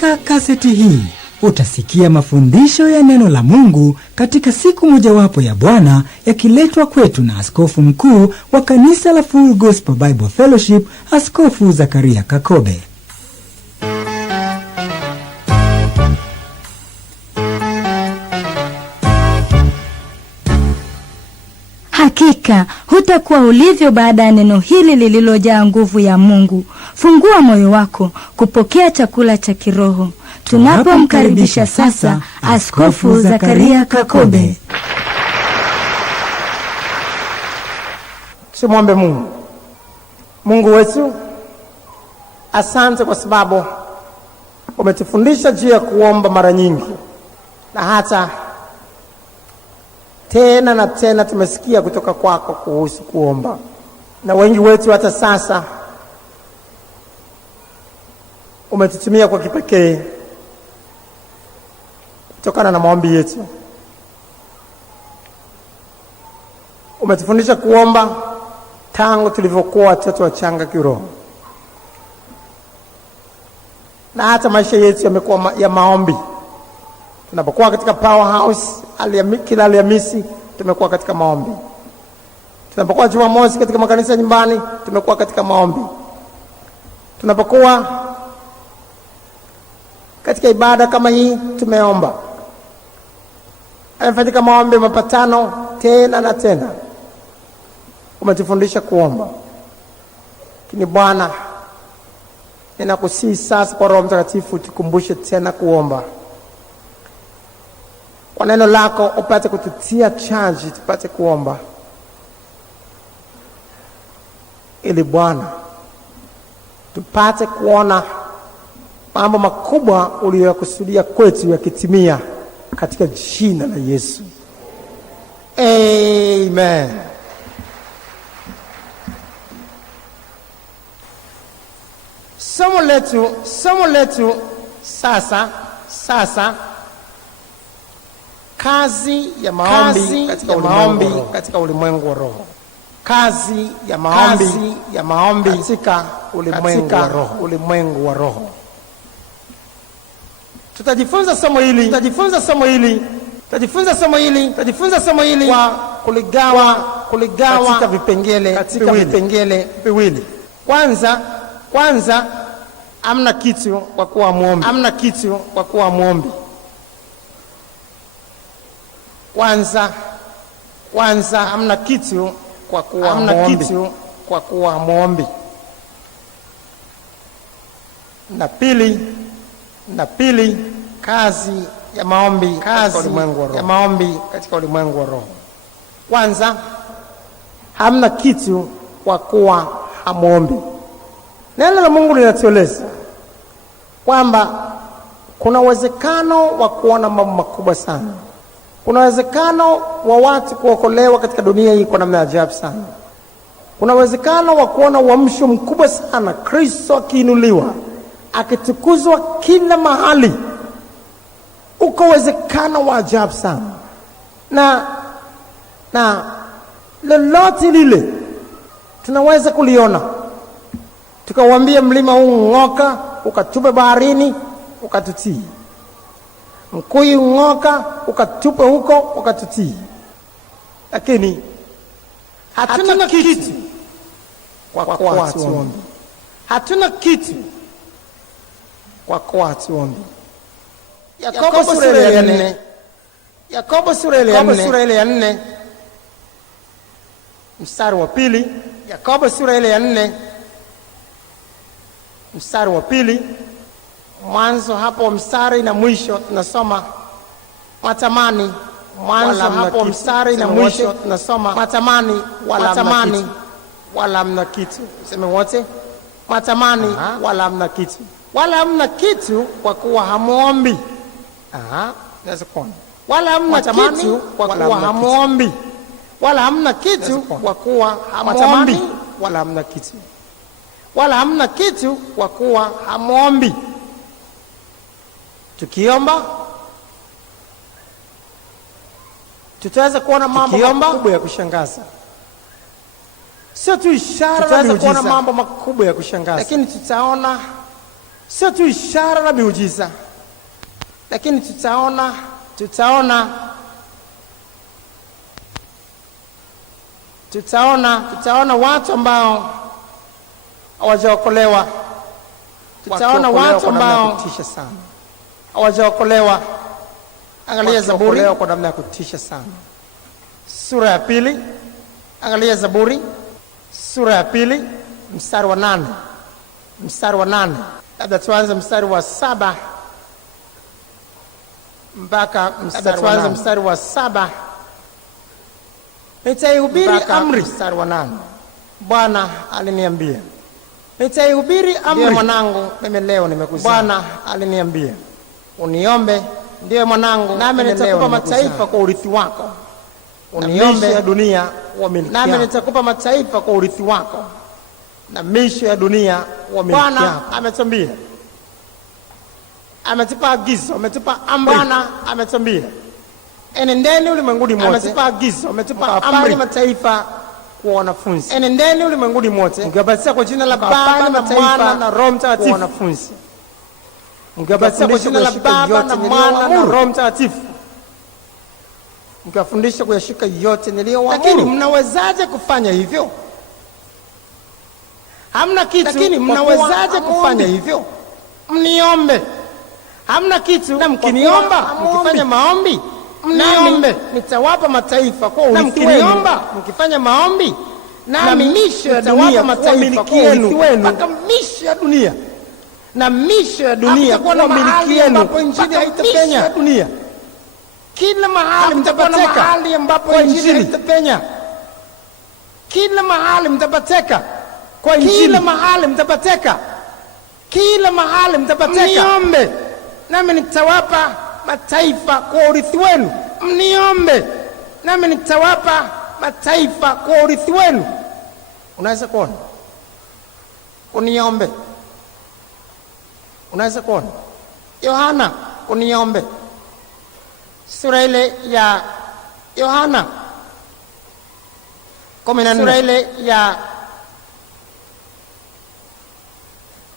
Katika kaseti hii utasikia mafundisho ya neno la Mungu katika siku mojawapo ya Bwana yakiletwa kwetu na askofu mkuu wa kanisa la Full Gospel Bible Fellowship, Askofu Zakaria Kakobe. Hakika hutakuwa ulivyo baada ya neno hili lililojaa nguvu ya Mungu. Fungua moyo wako kupokea chakula cha kiroho tunapomkaribisha sasa Askofu Zakaria Kakobe. Tumwombe Mungu. Mungu wetu, asante kwa sababu umetufundisha juu ya kuomba mara nyingi, na hata tena na tena tumesikia kutoka kwako kuhusu kuomba, na wengi wetu hata sasa umetutumia kwa kipekee kutokana na maombi yetu. Umetufundisha kuomba tangu tulivyokuwa watoto wachanga kiroho, na hata maisha yetu yamekuwa ya maombi. Tunapokuwa katika Powerhouse kila Alhamisi tumekuwa katika maombi. Tunapokuwa Jumamosi katika makanisa nyumbani tumekuwa katika maombi. Tunapokuwa katika ibada kama hii tumeomba. Amefanyika maombi mapatano tena na tena. Umetufundisha kuomba. Lakini Bwana, ninakusihi sasa kwa Roho Mtakatifu tukumbushe tena kuomba. Kwa neno lako upate kututia charge tupate kuomba, ili Bwana tupate kuona mambo makubwa uliyokusudia kwetu yakitimia katika jina la Yesu. Amen. Somo letu sasa kazi ya maombi katika ulimwengu wa roho. Kazi ya maombi katika ulimwengu wa roho. Tutajifunza somo hili kwa kuligawa katika vipengele viwili. Kwanza amna kitu kwa kuwa muombi. Kwanza hamna kitu kwa kuwa muombi. Na pili kazi ya maombi katika ulimwengu wa roho. Kwanza hamna kitu kwa kuwa hamuombi. Neno la Mungu linatueleza kwamba kuna uwezekano wa kuona mambo makubwa sana. Kuna uwezekano wa watu kuokolewa katika dunia hii kwa namna ajabu sana. Kuna uwezekano wa kuona uamsho mkubwa sana, Kristo akiinuliwa, akitukuzwa kila mahali. Uko uwezekano wa ajabu sana. Na lolote lile tunaweza kuliona. Tukauambia mlima huu ng'oka, ukatupe baharini, ukatutii. Mkuyu ng'oka, ukatupe huko, ukatutii. Lakini hatuna kitu kwa kuwa tuombi. Hatuna kitu kwa kuwa tuombi. Yakobo sura ya 4. Yakobo sura ya 4 mstari wa 2. Yakobo sura ya 4 mstari wa 2. Mwanzo hapo mstari na mwisho tunasoma matamani. Mwanzo hapo mstari na mwisho tunasoma matamani wala hamna kitu. Sema wote, matamani wala hamna kitu. Wala hamna kitu kwa kuwa hamuombi. Naweza kuona. Wala hamna kitu kwa kuwa hamuombi. Wala hamna kitu kwa kuwa hamuombi. Wala hamna kitu. Wala hamna kitu kwa kuwa hamuombi. Tukiomba tutaweza kuona mambo makubwa ya kushangaza. Sio tu ishara, tutaweza kuona mambo makubwa ya kushangaza. Lakini tutaona sio tu ishara na miujiza, lakini tutaona watu ambao hawajaokolewa. Tutaona watu ambao kutisha sana hawajaokolewa. Angalia Zaburi kwa namna ya kutisha sana. Sura ya 2, angalia Zaburi sura ya 2 mstari wa 8. Mstari wa 8. Labda tuanze mstari wa 7 mpaka mstari wa 7. Nitaihubiri amri, mstari wa 8. Bwana aliniambia, nitaihubiri amri mwanangu, mimi leo nimekuzaa. Bwana aliniambia, uniombe, ndiye mwanangu, nami nitakupa mataifa kwa urithi wako. Uniombe ya dunia wa milki yako, nami nitakupa mataifa kwa urithi wako, na misho ya dunia wa milki yako. Bwana ametuambia, ametupa agizo, ametupa amri. Bwana ametuambia, enendeni ulimwenguni mote. Ametupa agizo, ametupa amri, mataifa kwa wanafunzi. Enendeni ulimwenguni mote, mkiwabatiza kwa jina la Baba na Mwana na Roho Mtakatifu. Wanafunzi, mkiwabatiza kwa jina la Baba na Mwana na Roho Mtakatifu, mkiwafundisha kuyashika yote niliyowaamuru. Lakini mnawezaje kufanya hivyo? Hamna kitu. Lakini mnawezaje kufanya hivyo? Mniombe. Hamna kitu. Na mkiniomba, mkifanya maombi, mniombe, nitawapa mataifa kwa urithi wenu. Mkiniomba, mkifanya maombi, nami misho ya dunia mataifa kwa urithi wenu. Mpaka misho ya dunia. Na misho ya dunia kwa miliki yenu. Ambapo injili haitapenya. Kila mahali mtapateka, mahali ambapo injili haitapenya. Kila mahali mtapateka kwa injili. Kila mahali mtapateka. Kila mahali mtapateka. Mniombe, nami nitawapa mataifa kwa urithi wenu. Mniombe, nami nitawapa mataifa kwa urithi wenu. Unaweza kuona? Uniombe. Unaweza kuona? Yohana, uniombe. Sura ile ya Yohana 14. Sura ile ya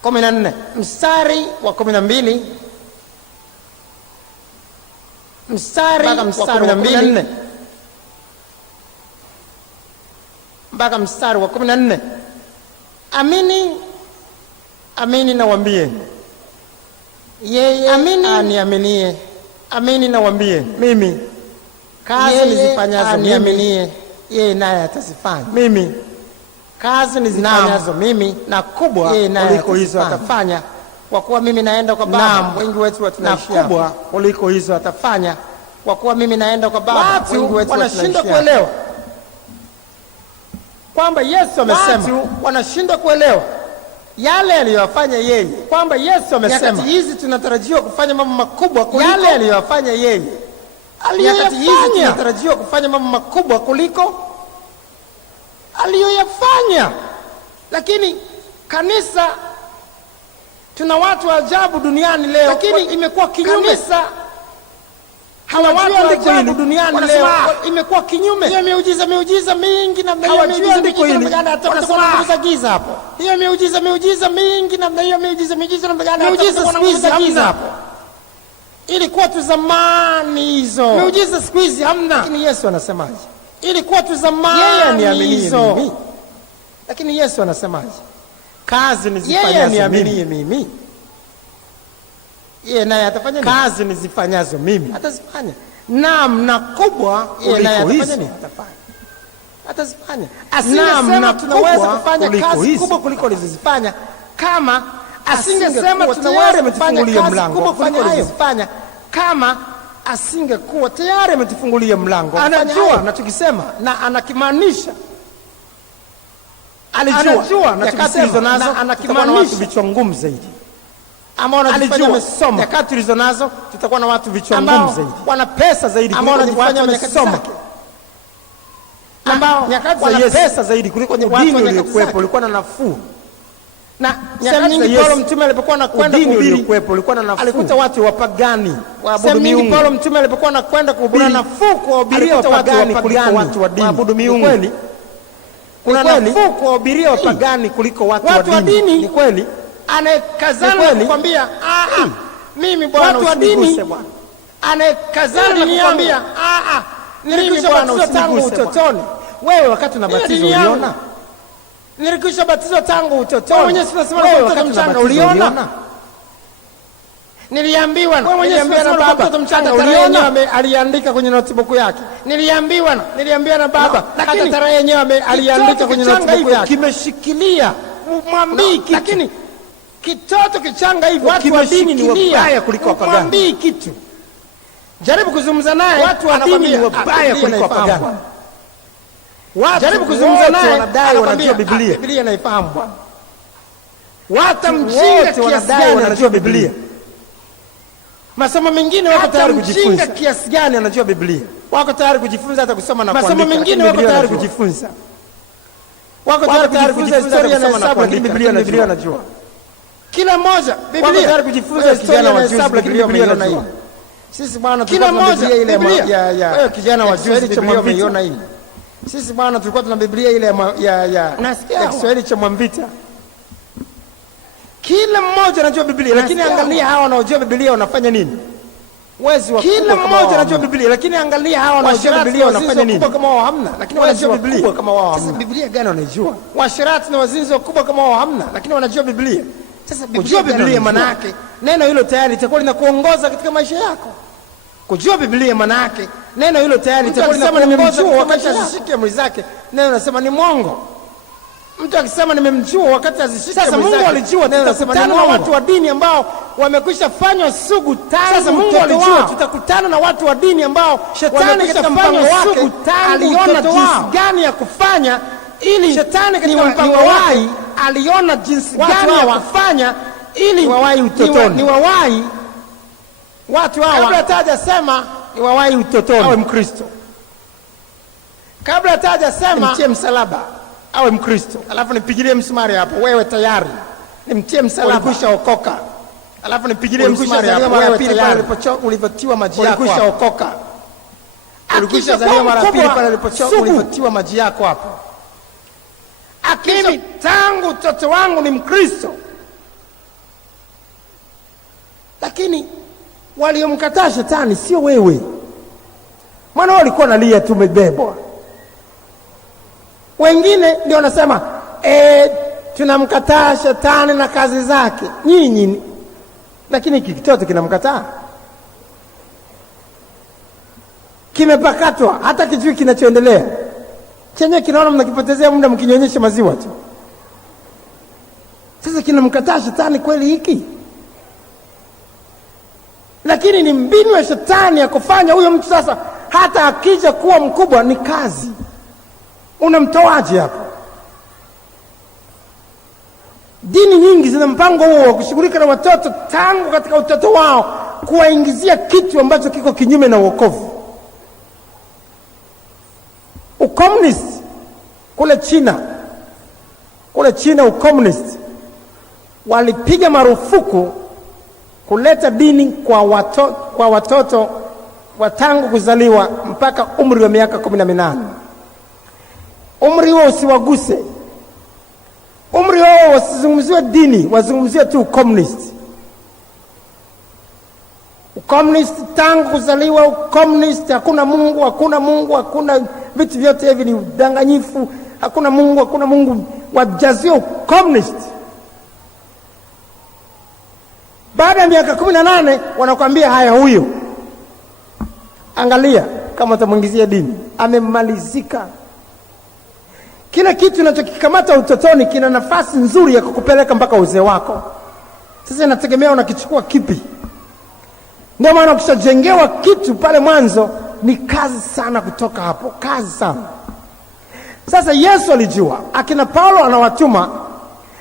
14 mstari wa 12. Mstari wa 12 mpaka mstari wa 14. Amini, amini nawaambie, yeye aniaminie, amini nawaambie, mimi kazi nizifanyazo niaminie, yeye naye atazifanya. Mimi kazi nizifanyazo mimi, na kubwa kuliko hizo atafanya, kwa kuwa mimi naenda kwa Baba. Wengi wetu tunaishi na kubwa kuliko hizo atafanya, kwa kuwa mimi naenda kwa Baba. Wengi wetu wanashindwa kuelewa kwamba Yesu amesema. Watu wanashindwa kuelewa yale aliyofanya yeye, kwamba Yesu amesema nyakati hizi tunatarajiwa kufanya mambo makubwa kuliko yale aliyofanya yeye. Nyakati hizi tunatarajiwa kufanya mambo makubwa kuliko aliyoyafanya. Lakini kanisa, tuna watu wa ajabu duniani leo, lakini imekuwa kinyume. Kanisa hawajui andiko hili duniani leo, imekuwa kinyume. Hiyo miujiza mingi na hiyo miujiza mingi na atakuwa giza hapo. Hiyo miujiza mingi na hiyo miujiza na atakuwa giza hapo. Ilikuwa tu zamani hizo. Miujiza siku hizi hamna. Lakini Yesu anasemaje? Ilikuwa tu zamani hizo. Mimi. Lakini Yesu anasemaje? Kazi nizifanyazo mimi. Yeye naye atafanya nini? Kazi nizifanyazo mimi atazifanya. Naam, na kubwa kuliko hizo atazifanya. Asingesema tunaweza kufanya kazi kubwa kuliko alizozifanya kama asingesema tunaweza kufanya kazi kubwa kuliko alizozifanya kama asingekuwa tayari ametufungulia mlango. Anajua anachokisema na anakimaanisha. Alijua anachokisema na anakimaanisha. Vichwa ngumu zaidi ambao wanajifanya wamesoma. Nyakati tulizo nazo tutakuwa na watu vichwa ngumu zaidi, wana pesa zaidi kuliko wanajifanya wamesoma, ambao nyakati wana pesa zaidi kuliko watu waliokuwepo. Ulikuwa na nafuu. Na nyakati nyingi Paulo mtume alipokuwa anakwenda kuhubiri, ulikuwa na nafuu. Alikuta watu wapagani waabudu miungu. Paulo mtume alipokuwa anakwenda kuhubiri, kuna nafuu kuwahubiria wapagani kuliko watu wa dini waabudu miungu. Kweli kuna nafuu kuwahubiria wapagani kuliko watu wa dini. Ni kweli. anayekazana kukwambia mimi bwana usiniguse bwana, anayekazana kukwambia nilikwisha batizwa tangu utotoni. Wewe wakati unabatizwa uliona? Nilikwisha batizwa tangu utotoni. Wewe mwenyewe unasema kwa mtoto mchanga uliona? Niliambiwa na baba mtoto mchanga uliona? Aliandika kwenye notebook yake. Niliambiwa na baba hata tarehe yenyewe aliandika kwenye notebook yake. Kimeshikilia mwambii kitu. Lakini kitoto kichanga hivyo watu wa dini ni wabaya kuliko wapagani. Mwambii kitu. Jaribu kuzungumza naye, watu wa dini ni wabaya kuliko wapagani. Jaribu kuzungumza naye, wanadai wanajua Biblia. Biblia naifahamu bwana. Watu mjinga kiasi gani wanajua Biblia? Masomo mengine wako tayari kujifunza. Kiasi gani anajua Biblia? Wako tayari kujifunza hata kusoma na kuandika. Masomo mengine wako tayari kujifunza. Wako tayari kujifunza historia na hesabu, lakini Biblia anajua. Kila mmoja Biblia wako tayari kujifunza kijana wa hesabu, lakini Biblia anajua. Sisi bwana tulikuwa tuna Biblia ile ya wewe kijana wa juzi Biblia umeiona hii. Sisi bwana tulikuwa tuna Biblia ile ya Kiswahili cha Mwamvita. Kila mmoja anajua Biblia, lakini angalia hawa wanaojua Biblia wanafanya nini? Wezi wa kila mmoja anajua Biblia, lakini angalia hawa wanaojua Biblia wanafanya nini? Kama wao hamna, lakini wanajua Biblia kama wao hamna. Sasa Biblia gani wanajua? Washirati na wazinzi wakubwa kama wao hamna, lakini wanajua Biblia. Sasa kujua Biblia maana yake neno hilo tayari litakuwa linakuongoza katika maisha yako. Kujua Biblia maana yake neno hilo tayari litakuwa linakuongoza wakati azishike amri zake. Neno linasema ni mwongo. Mtu akisema nimemjua wakati azishike amri zake. Sasa Mungu alijua tutakutana na watu wa dini ambao wamekwisha fanywa sugu tangu. Sasa Mungu alijua tutakutana na watu wa dini ambao shetani katika mpango wake aliona jinsi gani ya kufanya ili shetani katika mpango wake aliona jinsi gani ya kufanya ili wawai utotoni. Ni wawai watu hawa. Kabla hataja sema ni wawai utotoni awe Mkristo. Kabla hataja sema nimtie msalaba awe Mkristo. Alafu nipigilie msumari hapo, wewe tayari. Nimtie msalaba ulikwisha okoka. Alafu nipigilie msumari hapo, wewe tayari. Ulivyotiwa maji yako ulikwisha okoka. Ulikwisha zaliwa mara pili pale ulivyotiwa maji yako hapo. Mimi tangu utoto wangu ni Mkristo. Lakini waliomkataa shetani sio wewe. Maana walikuwa nalia tumebebwa. Wengine ndio wanasema tunamkataa shetani na kazi zake. Nyinyi lakini kitoto kinamkataa. Kimepakatwa hata kijui kinachoendelea. Chenye kinaona mnakipotezea muda mkinyonyesha maziwa tu. Sasa kinamkataa shetani kweli hiki? Lakini ni mbinu ya shetani ya kufanya huyo mtu sasa hata akija kuwa mkubwa ni kazi. Unamtoaje hapo? Dini nyingi zina mpango huo wa kushughulika na watoto tangu katika utoto wao, kuwaingizia kitu ambacho kiko kinyume na wokovu. Ukomunist kule China ukomunist walipiga marufuku kuleta dini kwa watoto wa tangu kuzaliwa mpaka umri wa miaka 18. Umri huo usiwaguse. Umri huo wasizungumziwe dini, wazungumziwe tu ukomunist. Ukomunist tangu kuzaliwa ukomunist, hakuna Mungu, hakuna vitu vyote hivi ni udanganyifu, hakuna Mungu, wajazio ukomunist. Baada ya miaka 18 wanakuambia haya huyo. Angalia kama utamuingizia dini, amemalizika. Kila kitu unachokikamata utotoni kina nafasi nzuri ya kukupeleka mpaka uzee wako. Sasa inategemea unakichukua kipi. Ndio maana ukishajengewa kitu pale mwanzo ni kazi sana kutoka hapo, kazi sana. Sasa Yesu alijua, akina Paulo anawatuma,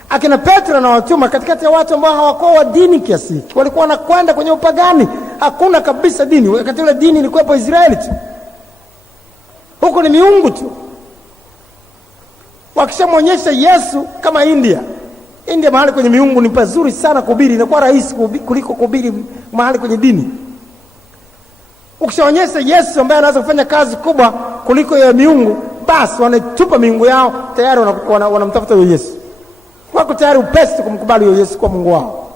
akina Petro anawatuma katikati ya watu ambao hawakuwa wa dini kiasi hiki. Walikuwa wanakwenda kwenye upagani, hakuna kabisa dini. Wakati ule dini ilikuwa hapo Israeli tu. Huko ni miungu tu. Wakishamwonyesha Yesu kama India mahali kwenye miungu ni pazuri sana kuhubiri, inakuwa rahisi kuliko kuhubiri mahali kwenye dini. Ukishaonyesha Yesu ambaye anaweza kufanya kazi kubwa kuliko ya miungu, basi wanatupa miungu yao, tayari wanamtafuta huyo Yesu. wako tayari upesi kumkubali huyo Yesu kwa Mungu wao.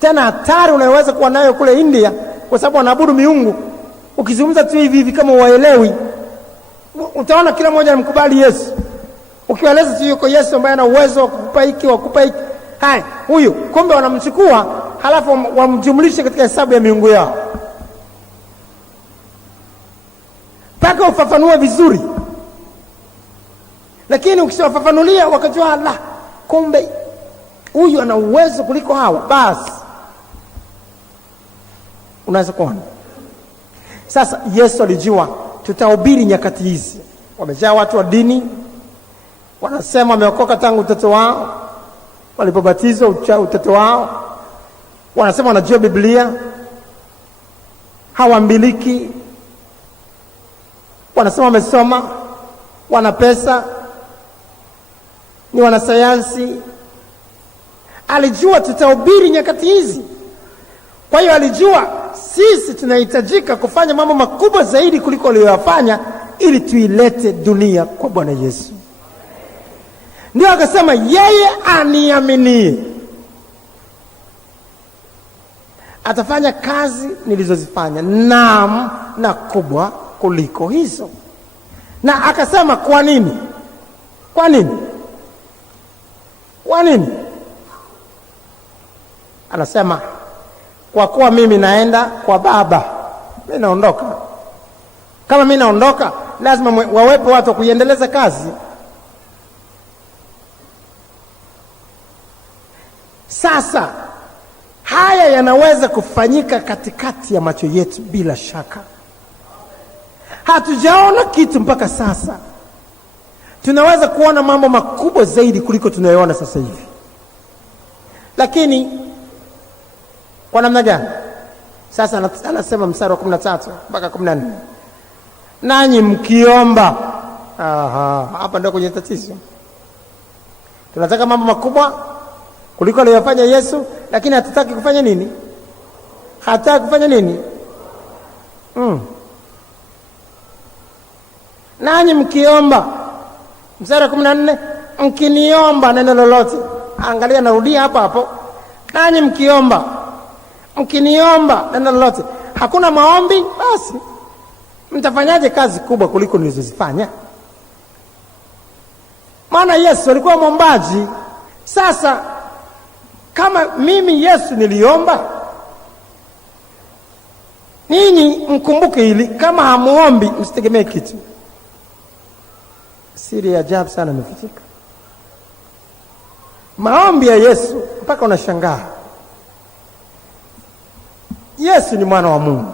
Tena hatari unayoweza kuwa nayo kule India, kwa sababu wanaabudu miungu. Ukizungumza tu hivi kama uwaelewi, utaona kila mmoja anamkubali Yesu. Ukiwaeleza tu yuko Yesu ambaye ana uwezo wa kukupa hiki, wa kukupa hiki, hai huyu, kumbe wanamchukua halafu wamjumlishe katika hesabu ya miungu yao. Paka ufafanue vizuri. Lakini ukishawafafanulia wakajua la, kumbe huyu ana uwezo kuliko hawa, basi unaweza kuona. Sasa Yesu alijua tutahubiri nyakati hizi. Wamejaa watu wa dini, wanasema wameokoka tangu utoto wao, walipobatizwa utoto wao, wanasema wanajua Biblia, hawambiliki, wanasema wamesoma, wana pesa, ni wanasayansi. Alijua tutahubiri nyakati hizi. Kwa hiyo alijua sisi tunahitajika kufanya mambo makubwa zaidi kuliko aliyoyafanya ili tuilete dunia kwa Bwana Yesu. Ndio akasema yeye aniaminie atafanya kazi nilizozifanya, naam, na kubwa kuliko hizo. Na akasema kwa nini? Kwa nini? Kwa nini? Anasema kwa kuwa mimi naenda kwa Baba, mimi naondoka. Kama mimi naondoka, lazima wawepo watu wa kuiendeleza kazi. Sasa haya yanaweza kufanyika katikati ya macho yetu bila shaka. Hatujaona kitu mpaka sasa. Tunaweza kuona mambo makubwa zaidi kuliko tunayoona sasa hivi. Lakini kwa namna gani? Sasa anasema mstari wa 13 mpaka 14. Nanyi mkiomba. Hapa ndio kwenye tatizo. Tunataka mambo makubwa kuliko aliyofanya Yesu, lakini hatutaki kufanya nini? Hataki kufanya nini? Nanyi mkiomba. Mstari wa 14, mkiniomba neno lolote. Angalia, narudia hapo hapo. Nanyi mkiomba. Mkiniomba neno lolote. Hakuna maombi, basi mtafanyaje kazi kubwa kuliko nilizozifanya? Maana Yesu alikuwa mwombaji. Sasa kama mimi Yesu niliomba, ninyi mkumbuke hili, kama hamuombi msitegemee kitu. Siri ya ajabu sana imefichika. Maombi ya Yesu mpaka unashangaa. Yesu ni mwana wa Mungu.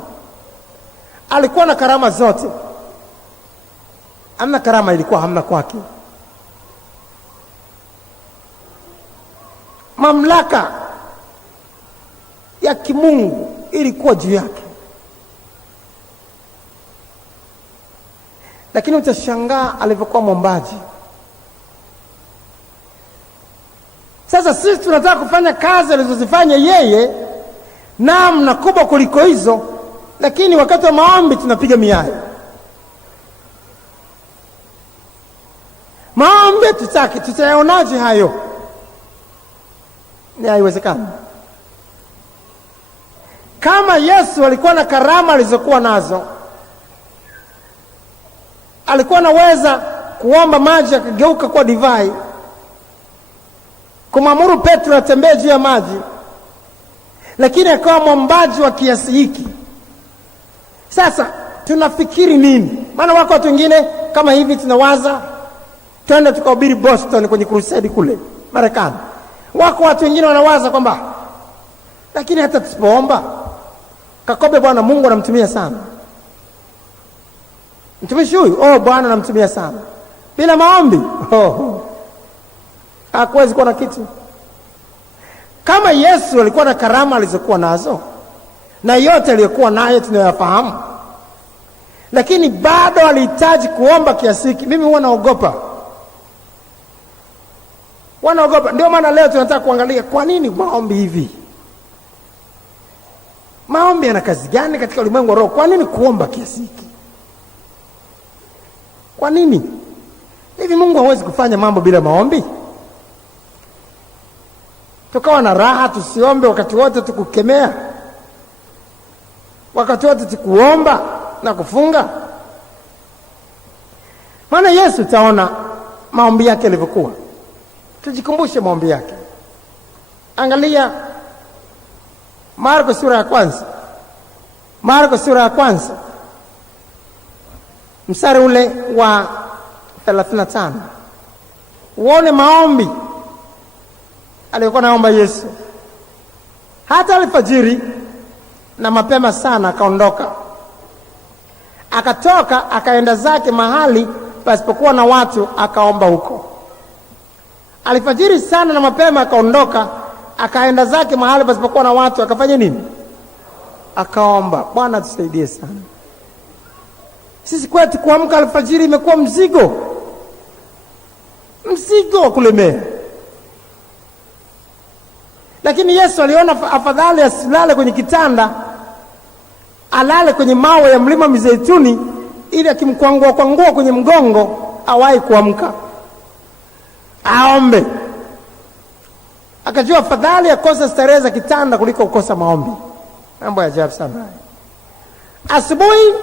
Alikuwa na karama zote. Hamna karama ilikuwa hamna kwake. Mamlaka ya kimungu ilikuwa juu yake. Lakini utashangaa alivyokuwa mwombaji. Sasa sisi tunataka kufanya kazi alizozifanya yeye, naam, na kubwa kuliko hizo, lakini wakati wa maombi tunapiga miayo. Maombi tutaki, tutayaonaje hayo? Ni haiwezekani. Kama Yesu alikuwa na karama alizokuwa nazo, alikuwa anaweza kuomba maji yakageuka kuwa divai, kumwamuru Petro atembee juu ya maji, lakini akawa mwombaji wa kiasi hiki. Sasa tunafikiri nini? Maana wako watu wengine kama hivi tunawaza twende tukahubiri Boston kwenye crusade kule Marekani. Wako watu wengine wanawaza kwamba lakini hata tusipoomba Kakobe, Bwana Mungu anamtumia sana. Mtumishi huyu, Bwana anamtumia sana. Bila maombi, hakuwezi kuwa na kitu. Kama Yesu alikuwa na karama alizokuwa nazo, na yote aliyokuwa nayo tunayafahamu, lakini bado alihitaji kuomba kiasi hiki, mimi huwa naogopa. Ndio maana leo tunataka kuangalia kwa nini maombi hivi. Maombi yana kazi gani katika ulimwengu wa roho? Kwa nini kuomba kiasi hiki? Kwa nini? Hivi Mungu hawezi kufanya mambo bila maombi? Tukawa na raha tusiombe wakati wote, tukukemea wakati wote, tukuomba na kufunga? Maana Yesu taona maombi yake yalivyokuwa. Tujikumbushe maombi yake. Angalia Marko sura ya kwanza. Marko sura ya kwanza mstari ule wa 35. Uone maombi aliyokuwa naomba Yesu. Hata alfajiri na mapema sana akaondoka, akatoka akaenda zake mahali pasipokuwa na watu, akaomba huko. Alfajiri sana na mapema akaondoka, akaenda zake mahali pasipokuwa na watu, akafanya nini? Akaomba. Bwana tusaidie sana. Sisi kwetu kuamka alfajiri imekuwa mzigo wa kulemea. Lakini Yesu aliona afadhali asilale kwenye kitanda, alale kwenye mawe ya mlima Mizeituni, ili akimkwangua kwenye mgongo awahi kuamka aombe. Akajua afadhali akosa starehe za kitanda kuliko kukosa maombi. Mambo ya ajabu sana. Asubuhi,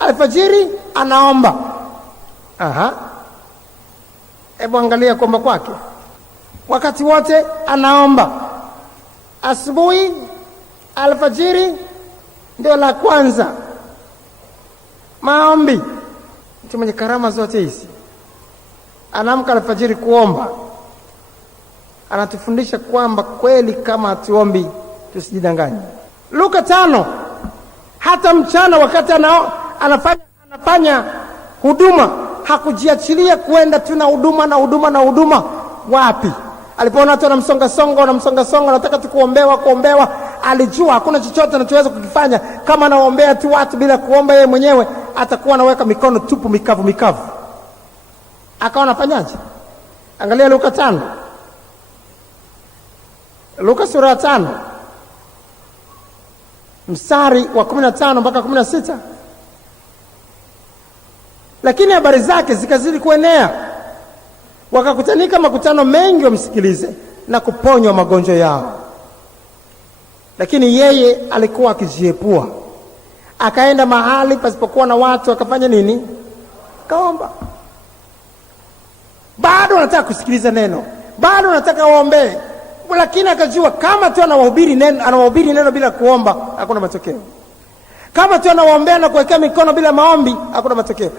alfajiri anaomba. Hebu angalia kuomba kwake. Wakati wote anaomba. Asubuhi, alfajiri ndio la kwanza. Maombi. Mtu mwenye karama zote hizi anaamka alfajiri kuomba. Anatufundisha kwamba kweli kama hatuombi tusijidanganye. Luka 5, hata mchana wakati anafanya huduma hakujiachilia kwenda tu na huduma. Wapi? Alipoona watu wanamsonga, nataka tu kuombewa, alijua hakuna chochote anachoweza kukifanya kama anaombea tu watu bila kuomba yeye mwenyewe, atakuwa anaweka mikono tupu mikavu. Akawa anafanyaje? Angalia Luka 5. Luka sura ya 5 mstari wa 15 mpaka 16. Lakini habari zake zikazidi kuenea, wakakutanika makutano mengi wamsikilize na kuponywa magonjwa yao. Lakini yeye alikuwa akijiepua, akaenda mahali pasipokuwa na watu, akafanya nini? Kaomba. Bado anataka kusikiliza neno, bado anataka waombee, lakini akajua kama tu anawahubiri neno bila kuomba hakuna matokeo. Kama tu anawaombea na kuwekea mikono bila maombi hakuna matokeo.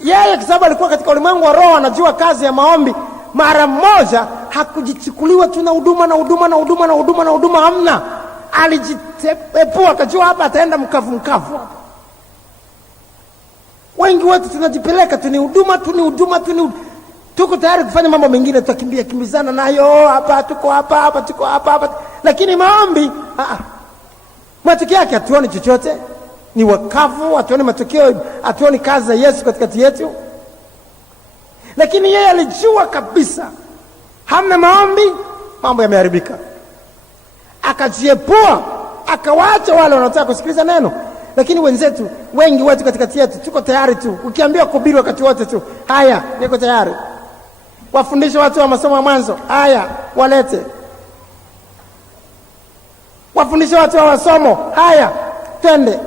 Yeye kwa sababu alikuwa katika ulimwengu wa roho, anajua kazi ya maombi. Mara moja hakujichukuliwa tu na huduma, hamna. Alijitepua, akajua hapa ataenda mkavu hapa. Wengi wetu tunajipeleka tu ni huduma. Tuko tayari kufanya mambo mengine, kimbizana nayo, hapa tuko hapa. Lakini maombi, matokeo yake hatuoni chochote. Ni wakavu, hatuoni matokeo, hatuoni kazi za Yesu katikati yetu. Lakini yeye alijua kabisa hamna maombi, mambo yameharibika. Akajiepua, akawaacha wale wanaotaka kusikiliza neno. Lakini wengi wetu katikati yetu tuko tayari tu, ukiambiwa kuhubiri wakati wote tu, haya niko tayari. Wafundishe watu wa masomo ya mwanzo, haya walete. Wafundishe watu wa masomo, haya twende.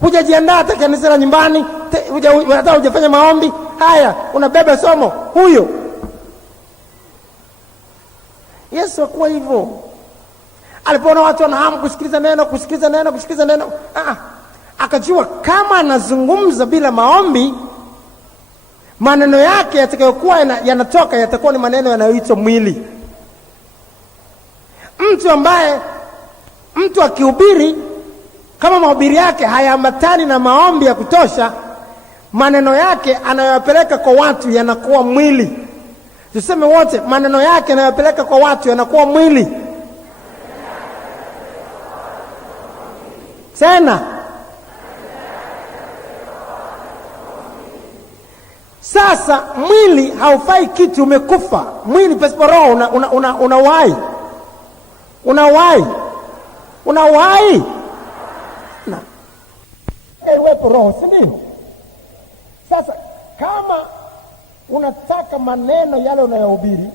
Hujajiandaa hata kanisa la nyumbani, hata hujafanya maombi, haya unabeba somo huyo. Yesu hakuwa hivyo. Alipoona watu wanahamu kusikiliza neno, akajua kama anazungumza bila maombi, maneno yake yatakayokuwa yanatoka yatakuwa ni maneno yanayoitwa mwili. Mtu akihubiri kama mahubiri yake hayaambatani na maombi ya kutosha, maneno yake anayopeleka kwa watu yanakuwa mwili. Tuseme wote, maneno yake anayopeleka kwa watu yanakuwa mwili. Tena sasa mwili haufai kitu, umekufa. Mwili pasipo roho una uhai. Uwepo roho, si ndio? Sasa kama unataka maneno yale unayohubiri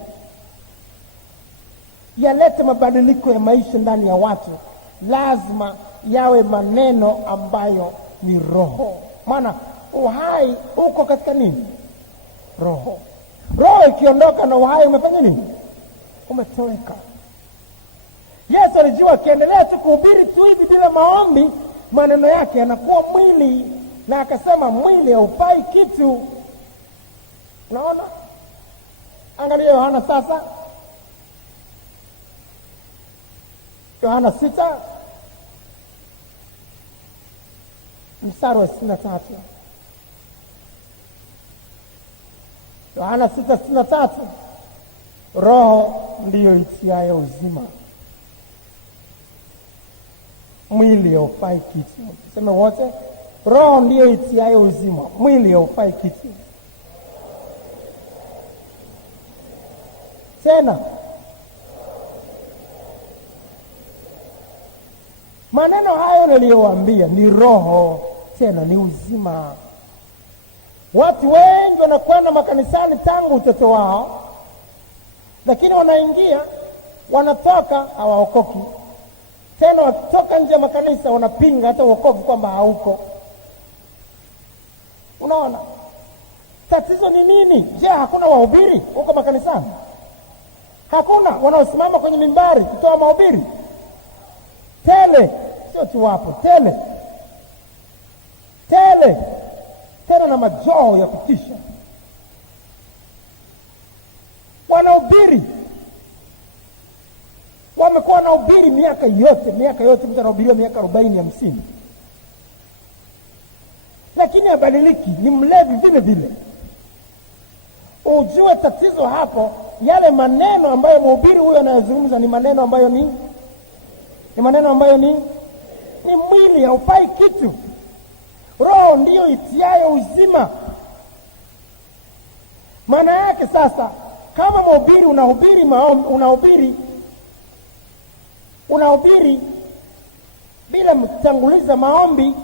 yalete mabadiliko ya maisha ndani ya watu, lazima yawe maneno ambayo ni roho. Maana uhai uko katika nini? Roho. Roho ikiondoka na uhai umefanya nini? Umetoweka. Yesu alijua akiendelea tu kuhubiri tu hivi bila maombi, maneno yake yanakuwa mwili, na akasema mwili haufai kitu. Unaona? Angalia Yohana sasa. Yohana 6 mstari wa 63. Yohana 6:63. Roho ndiyo itiaye uzima, mwili haufai kitu. Sema wote, roho ndiyo itiaye uzima, mwili haufai kitu. Tena maneno hayo niliyowaambia ni roho, tena ni uzima. Watu wengi wanakwenda makanisani tangu utoto wao, lakini wanaingia, wanatoka, hawaokoki. Tena wakitoka nje ya makanisa wanapinga hata wokovu kwamba hauko. Unaona? Tatizo ni nini? Je, hakuna wahubiri huko makanisani? Hakuna wanaosimama kwenye mimbari kutoa mahubiri? Tele, sio tu wapo, tele tena na majoo ya kutisha. Wanahubiri, wamekuwa wanahubiri miaka yote, mtu anahubiriwa miaka 40-50, lakini habadiliki, ni mlevi vile vile. Ujue tatizo hapo, yale maneno ambayo mhubiri huyo anayozungumza ni maneno ambayo ni mwili, haufai kitu. Roho ndiyo itiaye uzima. Maana yake sasa, kama mhubiri unahubiri bila mtanguliza maombi,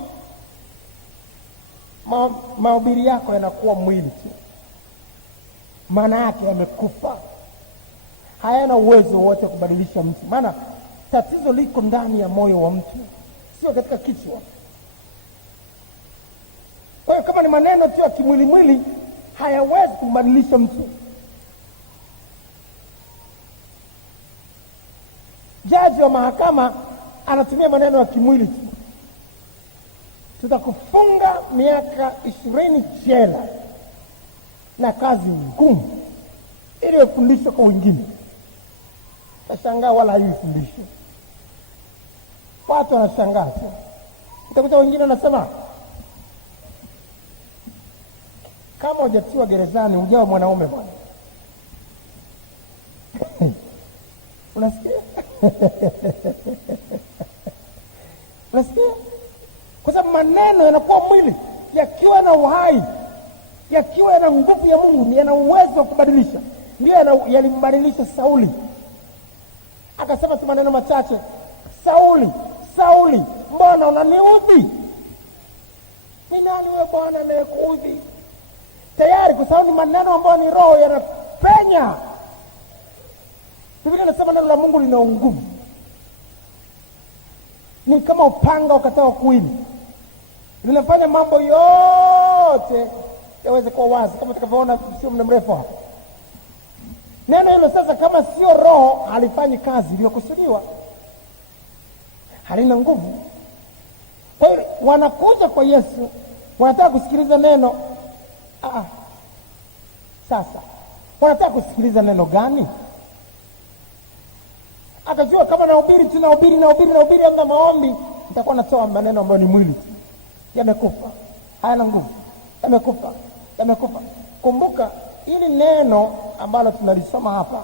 mahubiri yako yanakuwa mwili tu. Maana yake yamekufa, hayana uwezo wote kubadilisha mtu. Maana tatizo liko ndani ya moyo wa mtu, sio katika kichwa. Kwa hiyo kama ni maneno tu ya kimwili, hayawezi kumbadilisha mtu. Jaji wa mahakama anatumia maneno ya kimwili tu, tutakufunga miaka 20 jela na kazi ngumu ili ufundishwe kwa wengine. Tashangaa wala haifundishwe. Watu wanashangaa tu. Utakuta wengine wanasema, kama hujatiwa gerezani hujawa mwanaume bwana. Unasikia? Unasikia? Kwa sababu maneno yanakuwa mwili, yakiwa na uhai, yakiwa yana nguvu ya Mungu, yana uwezo wa kubadilisha. Ndio yalimbadilisha Sauli. Akasema tu maneno machache, Sauli, mbona unaniudhi? Ni nani wewe Bwana anayekuudhi? Tayari, kwa sababu ni maneno ambayo ni roho, yanapenya. Biblia inasema neno la Mungu lina nguvu. Ni kama upanga ukatao kuwili, linafanya mambo yote yaweze kuwa wazi, kama tutakavyoona sio muda mrefu hapa. Neno hilo sasa, kama sio roho, halifanyi kazi iliyokusudiwa, halina nguvu. Kwa hiyo wanakuja kwa Yesu, wanataka kusikiliza neno. Sasa wanataka kusikiliza neno gani? Akajua kama nahubiri amna maombi, nitakuwa natoa maneno ambayo ni mwili, yamekufa, hayana nguvu, yamekufa. Kumbuka, ili neno ambalo tunalisoma hapa,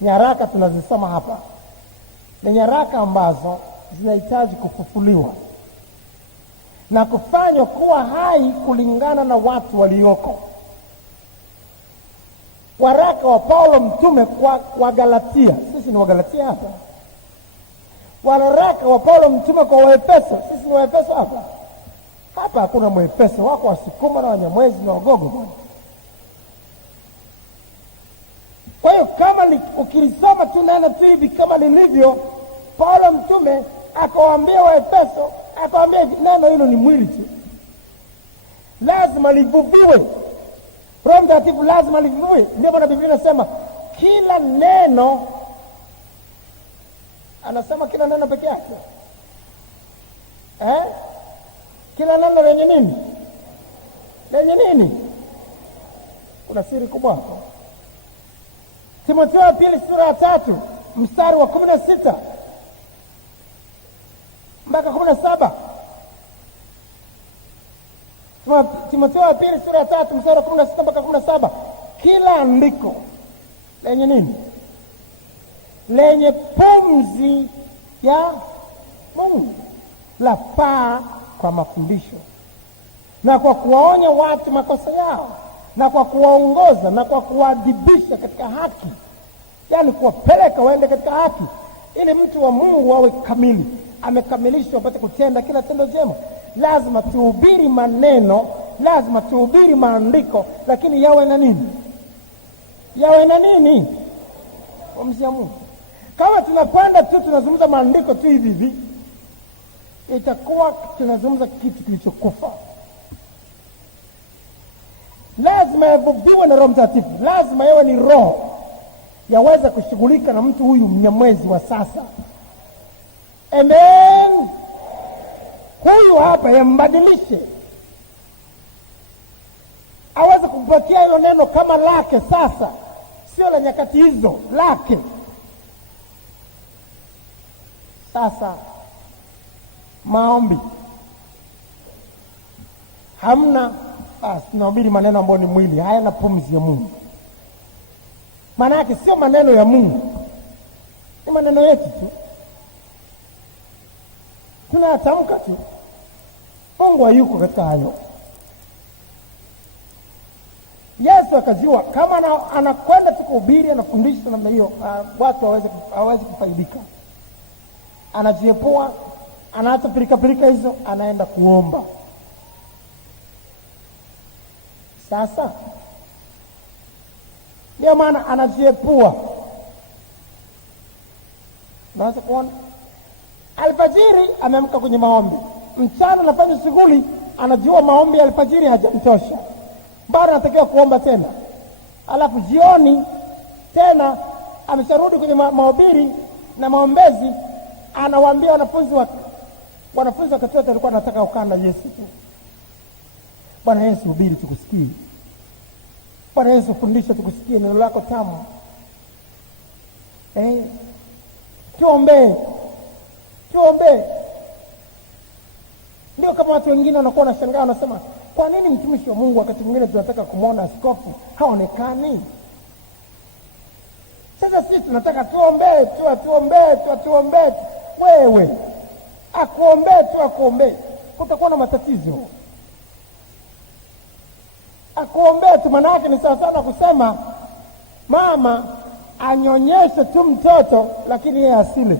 nyaraka tunazisoma hapa, ni nyaraka ambazo zinahitaji kufufuliwa na kufanywa kuwa hai kulingana na watu walioko. Waraka wa Paulo mtume kwa Wagalatia, sisi ni Wagalatia hapa. Waraka wa Paulo mtume kwa Waefeso, sisi ni Waefeso hapa. Hapa hakuna Mwefeso, wako Wasukuma na Wanyamwezi na Wagogo bwana. Kwa hiyo kama ukilisoma tu neno tu hivi kama lilivyo, Paulo mtume akawaambia Waefeso, akawaambia neno hilo ni mwili tu, lazima livuviwe. Roho Mtakatifu lazima livuviwe. Ndio maana Biblia inasema kila neno, anasema kila neno peke yake, kila neno lenye nini? Lenye nini? Kuna siri kubwa hapo. Timotheo wa pili sura ya 3 mstari wa 16 mpaka 17. Timotheo wa pili sura ya 3 mstari wa 16 mpaka 17. Kila andiko lenye nini? Lenye pumzi ya Mungu lafaa kwa mafundisho na kwa kuwaonya watu makosa yao na kwa kuwaongoza na kwa kuwaadibisha katika haki, yaani kuwapeleka waende katika haki, ili mtu wa Mungu awe kamili, amekamilishwa apate kutenda kila tendo jema. Lazima tuhubiri maneno, lazima tuhubiri maandiko, lakini yawe na nini? Yawe na nini? Pumzi ya Mungu. Kama tunakwenda tu tunazungumza maandiko tu hivi hivi, itakuwa tunazungumza kitu kilichokufa. Lazima yavuviwe na Roho Mtakatifu. Lazima yawe ni roho yaweza kushughulika na mtu huyu Mnyamwezi wa sasa. Amen. Huyu hapa yambadilishe, aweze kupatia hilo neno kama lake sasa, sio la nyakati hizo, lake sasa. Maombi hamna, basi tunahubiri maneno ambayo ni mwili, hayana pumzi ya Mungu. Maana yake sio maneno ya Mungu, ni maneno yetu tu, tunayatamka tu. Mungu hayuko katika hayo. Yesu akajua kama anakwenda tu kuhubiri, anafundisha namna hiyo, watu hawezi kufaidika. Anajiepua, anaacha pirika hizo, anaenda kuomba. Sasa ndio maana anajiepua. Naweza kuona alfajiri ameamka kwenye maombi, mchana anafanya shughuli, anajua maombi ya alfajiri hajamtosha, bado anatakiwa kuomba tena. Alafu jioni tena amesharudi kwenye mahubiri na maombezi, anawaambia wanafunzi wakati wote alikuwa anataka kukaa na Yesu tu. Bwana Yesu, hubiri tukusikie. Bwana Yesu, fundisha tukusikie, neno lako tamu. Tuombe. Ndio kama watu wengine wanakuwa wanashangaa, wanasema kwa nini mtumishi wa Mungu wakati mwingine tunataka kumwona askofu haonekani? Sasa sisi tunataka tuombe. Wewe akuombe, kutakuwa na matatizo. Akuombe tu maana yake ni sawa sana kusema mama anyonyeshe tu mtoto, lakini yeye asile.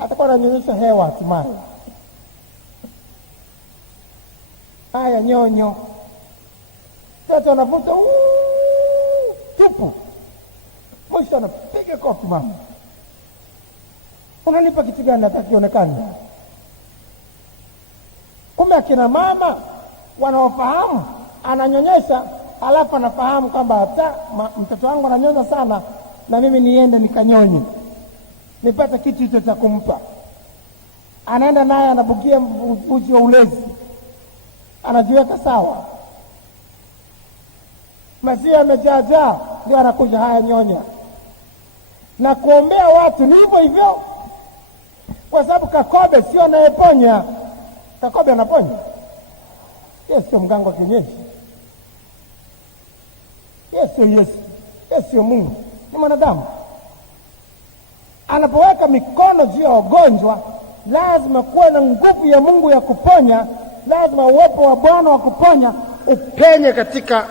Atakuwa ananyonyesha hewa hatimaye. Haya nyonyo, mtoto anavuta tupu, mwisho anapiga kofi. Mama, unanipa kitu gani nataka kionekane? Kumbe akina mama wanaofahamu ananyonyesha, alafu anafahamu kwamba hata mtoto wangu ananyonya sana, na mimi niende nikanyonye nipate kitu hicho cha kumpa. Anaenda naye anabugia uji wa ulezi, anajiweka sawa, maziwa yamejaa, ndio anakuja, haya nyonya. Na kuombea watu ni hivyo hivyo, kwa sababu Kakobe sio anayeponya. Kakobe anaponya? Yesu sio mganga wa kienyeji. Yesu sio Mungu, ni mwanadamu. Anapoweka mikono juu ya wagonjwa, lazima kuwe na nguvu ya Mungu ya kuponya. Lazima uwepo wa Bwana wa kuponya upenye katika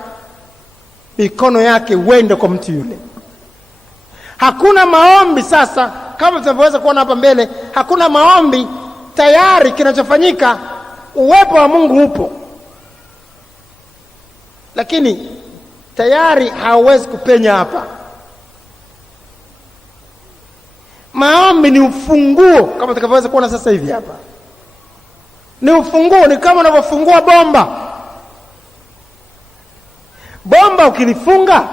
mikono yake, uende kwa mtu yule. Hakuna maombi sasa, kama tunavyoweza kuona hapa mbele, hakuna maombi tayari. Kinachofanyika, uwepo wa Mungu upo, lakini tayari hauwezi kupenya hapa. Maombi ni ufunguo, kama tutakavyoweza kuona sasa hivi hapa. Ni ufunguo, ni kama unavyofungua bomba. Bomba ukilifunga,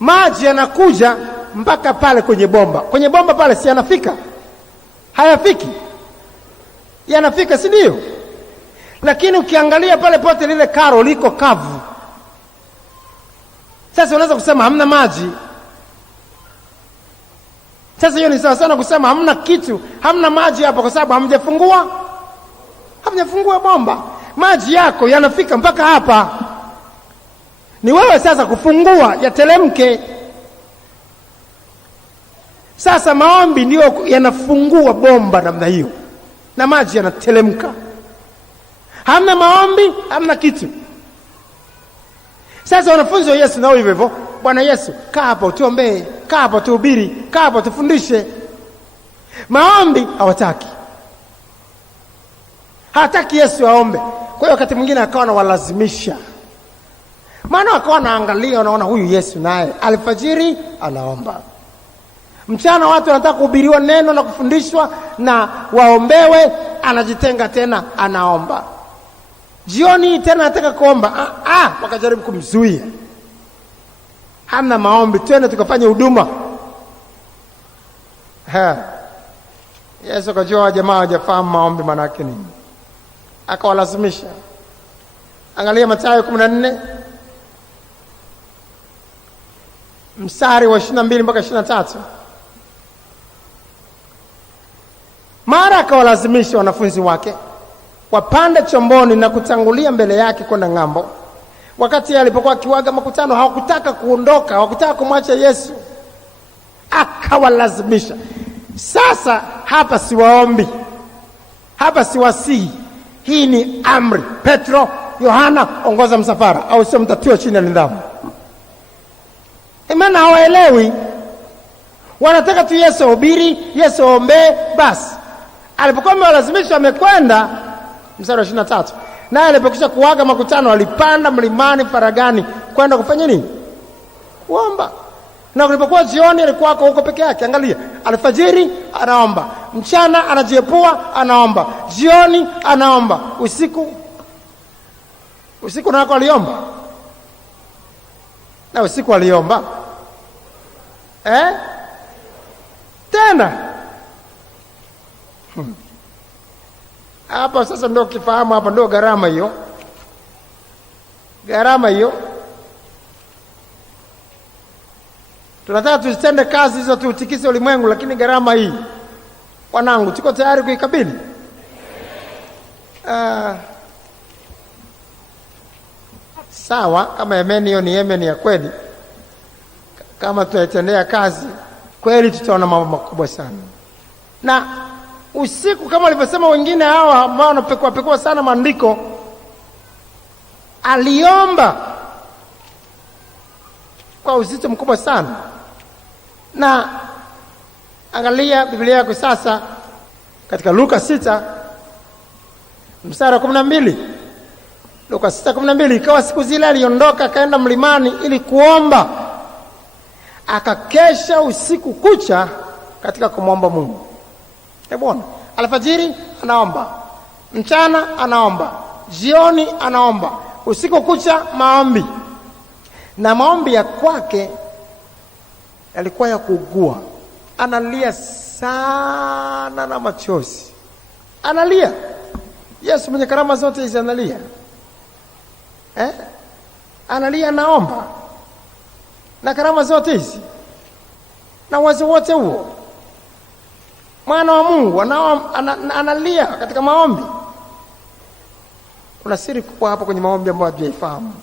maji yanakuja mpaka pale kwenye bomba. Kwenye bomba pale si yanafika? Hayafiki? Yanafika, si ndio? Lakini ukiangalia pale pote lile karo liko kavu. Sasa unaweza kusema hamna maji. Sasa hiyo ni sawa sana kusema hamna kitu, hamna maji hapa, kwa sababu hamjafungua bomba. Maji yako yanafika mpaka hapa. Ni wewe sasa kufungua yatelemke. Sasa maombi ndio yanafungua bomba namna hiyo, na maji yanatelemka. Hamna maombi, hamna kitu. Sasa wanafunzi wa Yesu nao hivyo, Bwana Yesu, kaa hapa utuombee, kaa hapa tuhubiri, kaa hapa tufundishe. Maombi hawataki. Hataki Yesu aombe. Kwa hiyo wakati mwingine akawa anawalazimisha. Maana akawa anaangalia, anaona huyu Yesu naye alfajiri anaomba. Mchana watu wanataka kuhubiriwa neno na kufundishwa na waombewe, anajitenga tena anaomba. Jioni tena anataka kuomba, wakajaribu kumzuia. Hana maombi, twende tukafanye huduma. Yesu akajua jamaa hawajafahamu maombi maana yake nini, akawalazimisha. Angalia Mathayo 14 mstari wa 22 mpaka 23. Mara akawalazimisha wanafunzi wake wapande chomboni na kutangulia mbele yake kwenda ng'ambo. Wakati alipokuwa akiwaga makutano, hawakutaka kuondoka, hawakutaka kumwacha Yesu. Akawalazimisha. Sasa hapa siwaombi, hapa siwasihi, hii ni amri. Petro, Yohana, ongoza msafara, au sio mtatiwa chini ya nidhamu. Maana hawaelewi, wanataka tu Yesu ahubiri, Yesu aombe basi. Alipokuwa amewalazimisha amekwenda, mstari wa 23. Naye alipokwisha kuaga makutano, alipanda mlimani faragani kwenda kufanya nini? Kuomba. Na kulipokuwa jioni alikuwa huko peke yake. Angalia, alfajiri anaomba, mchana anajiepua anaomba, jioni anaomba, usiku nako aliomba. Na usiku aliomba tena. Hapa sasa ndio kifahamu, hapa ndio gharama hiyo. Tunataka tuzitende kazi hizo, tuutikise ulimwengu, lakini gharama hii, wanangu, tuko tayari kuikabili? Sawa, kama Yemen hiyo ni Yemen ya kweli, kama tunaitendea kazi kweli, tutaona mambo makubwa sana. Na usiku, kama walivyosema wengine hawa ambao wanapekua sana maandiko, aliomba kwa uzito mkubwa sana. Na angalia Biblia yako sasa katika Luka 6 mstari wa 12. Luka 6:12, ikawa siku zile aliondoka akaenda mlimani ili kuomba, akakesha usiku kucha katika kumwomba Mungu. Bwana, alfajiri anaomba, mchana anaomba, jioni anaomba, usiku kucha maombi. Na maombi ya kwake yalikuwa ya kuugua. Analia sana na machozi. Analia. Yesu mwenye karama zote hizi analia. Analia, naomba. Na karama zote hizi, na uwezo wote huo, mwana wa Mungu analia katika maombi. Kuna siri kubwa hapo kwenye maombi ambayo hatujafahamu.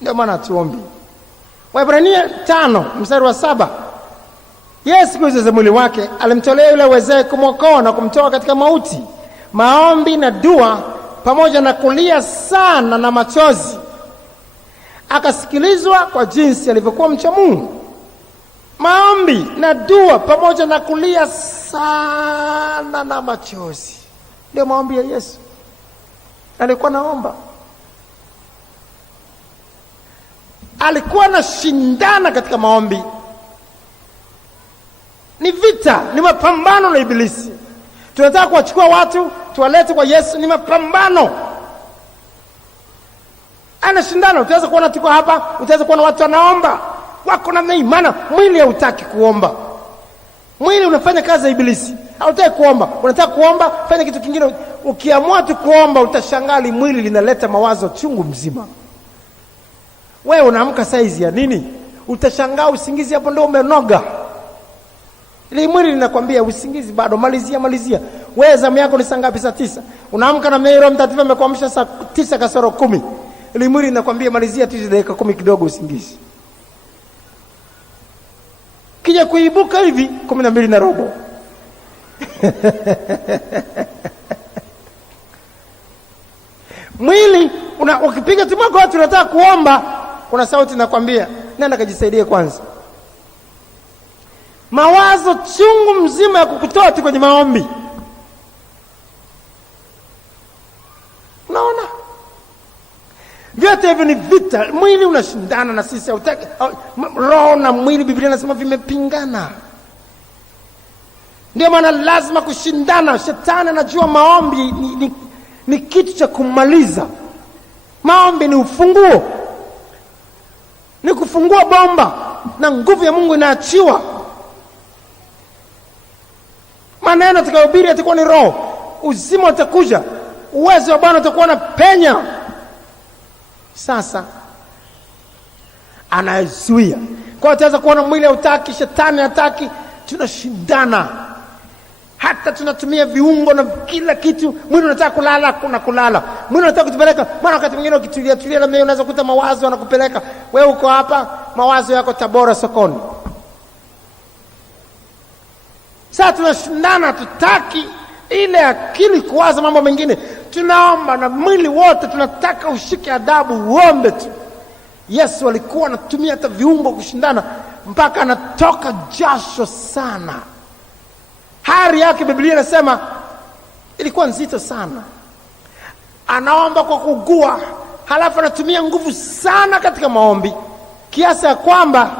Ndio maana tuombi. Waebrania 5 mstari wa 7. Yesu kuziza mwili wake alimtolea yule awezaye kumwokoa na kumtoa katika mauti. Maombi na dua pamoja na kulia sana na machozi, akasikilizwa kwa jinsi alivyokuwa mcha Mungu. Maombi na dua pamoja na kulia sana na machozi. Ndio maombi ya Yesu. Alikuwa naomba, alikuwa anashindana katika maombi. Ni vita, ni mapambano na Ibilisi. Tunataka kuwachukua watu tuwalete kwa Yesu, ni mapambano. Anashindana. Utaweza kuona tuko hapa, utaweza kuona watu wanaomba, wako na imani, mwili hautaki kuomba. Mwili unafanya kazi ya Ibilisi. Hautaki kuomba. Unataka kuomba, fanya kitu kingine. Ukiamua tu kuomba, utashangali mwili linaleta mawazo chungu mzima. Wewe unaamka saizi ya nini? Utashangaa usingizi hapo ndio umenoga. Ile mwili linakwambia usingizi bado, malizia. Wewe zamu yako ni saa ngapi? Saa 9. Unaamka na Roho Mtakatifu amekuamsha saa 9 kasoro 10. Ile mwili linakwambia malizia tu dakika 10 kidogo usingizi. Kija kuibuka hivi 12 na robo. Mwili ukipiga tu mwako watu unataka kuomba, kuna sauti inakwambia nenda kajisaidie kwanza. Mawazo chungu mzima ya kukutoa tu kwenye maombi. Unaona? Vyote hivyo ni vita. Mwili unashindana na sisi. Roho na mwili, Biblia inasema vimepingana. Ndio maana lazima kushindana. Shetani anajua maombi ni kitu cha kumaliza. Maombi ni ufunguo, ni kufungua bomba na nguvu ya Mungu inaachiwa. Maneno tutakayohubiri yatakuwa ni roho, uzima utakuja, uwezo wa Bwana utakuwa na penya. Sasa anazuia. Kwa hiyo utaweza kuona mwili hautaki, shetani hataki, tunashindana. Hata tunatumia viungo na kila kitu. Mwili unataka kulala, kuna kulala. Mwili unataka kutupeleka. Maana wakati mwingine ukitulia na mimi unaweza kukuta mawazo yanakupeleka. Wewe uko hapa, mawazo yako Tabora sokoni. Sasa tunashindana, tutaki ile akili kuwaza mambo mengine. Tunaomba na mwili wote tunataka ushike adabu, uombe tu. Yesu alikuwa anatumia hata viungo kushindana mpaka anatoka jasho sana. Hari yake Biblia inasema ilikuwa nzito sana. Anaomba kwa kugua, halafu anatumia nguvu sana katika maombi, kiasi ya kwamba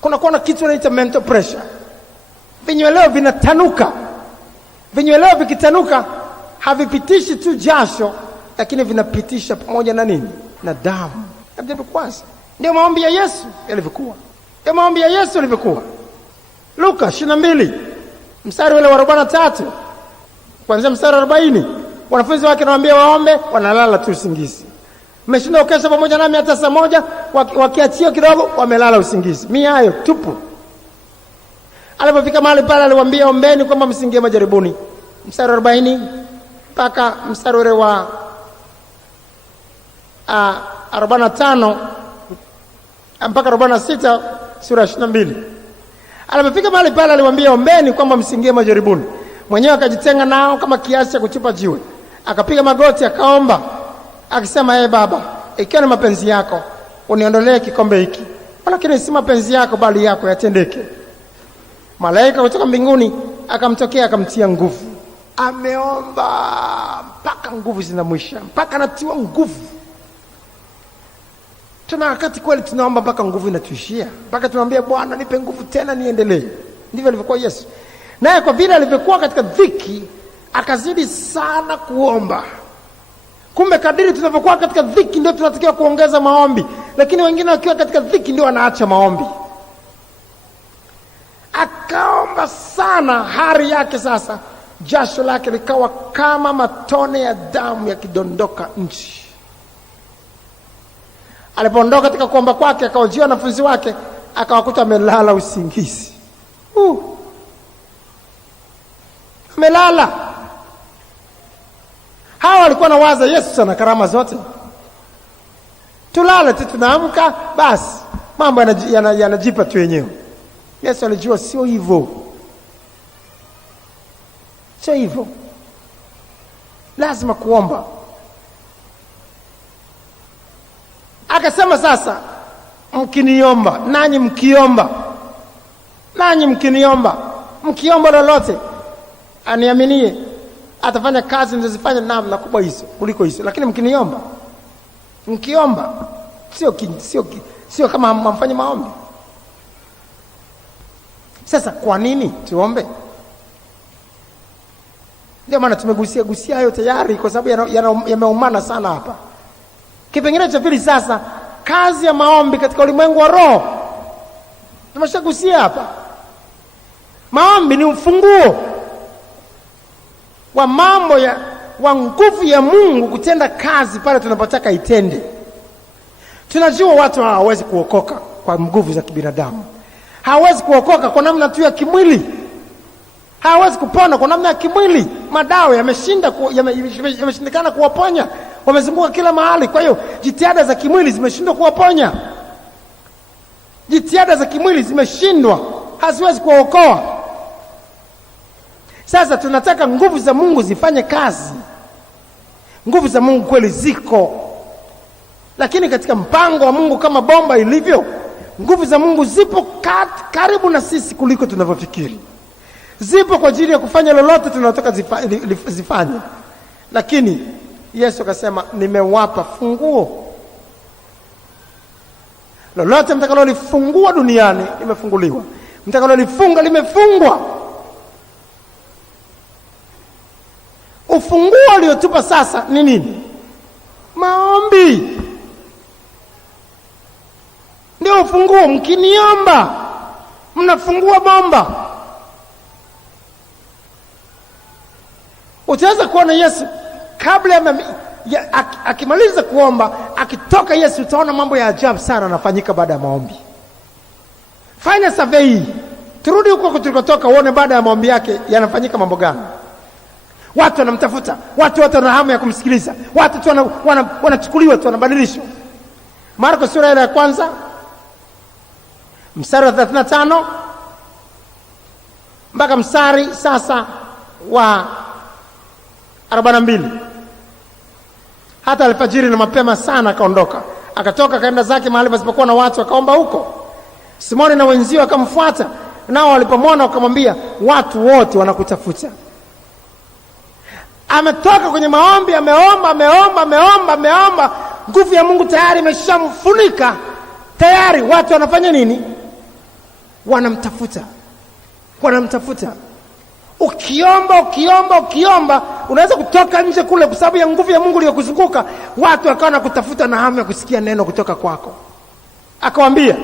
kunakuwa na kitu inaitwa mental pressure. Vinyweleo vinatanuka. Vinyweleo vikitanuka havipitishi tu jasho, lakini vinapitisha pamoja na nini? Na damu. Ndio kwanza. Ndio maombi ya Yesu yalivyokuwa. Ndio maombi ya Yesu yalivyokuwa. Luka 22 mstari ule wa 43 kuanzia mstari wa 40, wanafunzi wake anawaambia waombe, wanalala tu usingizi. Mmeshinda ukesha pamoja nami hata saa moja, wakiachia kidogo wamelala usingizi. Mimi hayo tupu. Alipofika mahali pale aliwaambia ombeni kwamba msiingie majaribuni. Mstari wa 40 mpaka mstari ule wa 45 mpaka 46 sura 22. Alipofika mahali pale aliwaambia ombeni kwamba msiingie majaribuni. Mwenyewe akajitenga nao kama kiasi cha kutupa jiwe. Akapiga magoti akaomba akisema, Baba, ikiwa ni mapenzi yako uniondolee kikombe hiki, lakini si mapenzi yako bali yako yatendeke. Malaika kutoka mbinguni akamtokea akamtia nguvu. Ameomba mpaka nguvu zinamwisha, mpaka anatiwa nguvu. Tuna wakati kweli tunaomba mpaka nguvu inatuishia, mpaka tunamwambia Bwana nipe nguvu tena niendelee. Ndivyo alivyokuwa Yesu. Naye kwa vile alivyokuwa katika dhiki akazidi sana kuomba. Kumbe kadiri tunavyokuwa katika dhiki ndio tunatakiwa kuongeza maombi, lakini wengine wakiwa katika dhiki ndio wanaacha maombi. Akaomba sana, hari yake sasa jasho lake likawa kama matone ya damu yakidondoka nchi. Alipoondoka katika kuomba kwake akawajiwa wanafunzi wake, akawakuta amelala usingizi. Amelala. Hawa walikuwa na waza Yesu sana karama zote. Tulale tu tunaamka basi mambo yanajipa tu yenyewe. Yesu alijua sio hivyo. Sio hivyo. Lazima kuomba. Akasema sasa mkiniomba, nanyi mkiomba nanyi mkiomba lolote, aniaminie atafanya kazi nizozifanya namna kubwa hizo kuliko hizo. Lakini mkiomba sio kama hamfanyi maombi. Sasa kwa nini tuombe? Ndio maana tumegusia hayo tayari, kwa sababu yameumana sana hapa. Kipengele cha pili sasa, kazi ya maombi katika ulimwengu wa roho. Tumeshagusia hapa. Maombi ni ufunguo wa wa nguvu ya Mungu kutenda kazi pale tunapotaka itende. Tunajua watu hawawezi kuokoka kwa nguvu za kibinadamu. Hawawezi kuokoka kwa namna tu ya kimwili. Hawawezi kupona kwa namna ya kimwili. Madawa yameshindikana kuwaponya. Wamezunguka kila mahali. Kwa hiyo jitihada za kimwili zimeshindwa kuwaponya. Jitihada za kimwili zimeshindwa, haziwezi kuwaokoa. Sasa tunataka nguvu za Mungu zifanye kazi. Nguvu za Mungu kweli ziko, lakini katika mpango wa Mungu kama bomba ilivyo, nguvu za Mungu zipo karibu na sisi kuliko tunavyofikiri. Zipo kwa ajili ya kufanya lolote tunataka zifanye. Lakini Yesu akasema, nimewapa funguo. Lolote mtakalolifungua duniani limefunguliwa, mtakalolifunga limefungwa. Ufunguo uliotupa sasa ni nini? Maombi ndio ufunguo. Mkiniomba mnafungua bomba. Utaweza kuona Yesu kabla akimaliza kuomba, akitoka Yesu, utaona mambo ya ajabu sana yanafanyika baada ya maombi. Fanya survey, turudi huko tulikotoka, uone baada ya maombi yake yanafanyika mambo gani. Watu wanamtafuta, watu wana hamu ya kumsikiliza, watu tu wanachukuliwa tu, wanabadilishwa. Marko sura ya kwanza mstari wa 35 mpaka mstari sasa wa 42. Hata alfajiri na mapema sana akaondoka, akatoka kaenda zake mahali pasipokuwa na watu, akaomba huko. Simoni na wenzio akamfuata, nao walipomwona wakamwambia, watu wote wanakutafuta. Ametoka kwenye maombi, ameomba. Nguvu ya Mungu tayari imeshamfunika. Tayari watu wanafanya nini? Wanamtafuta. Ukiomba, unaweza kutoka nje kule kwa sababu ya nguvu ya Mungu iliyokuzunguka. Watu wakawa nakutafuta na hamu ya kusikia neno kutoka kwako. Akawaambia,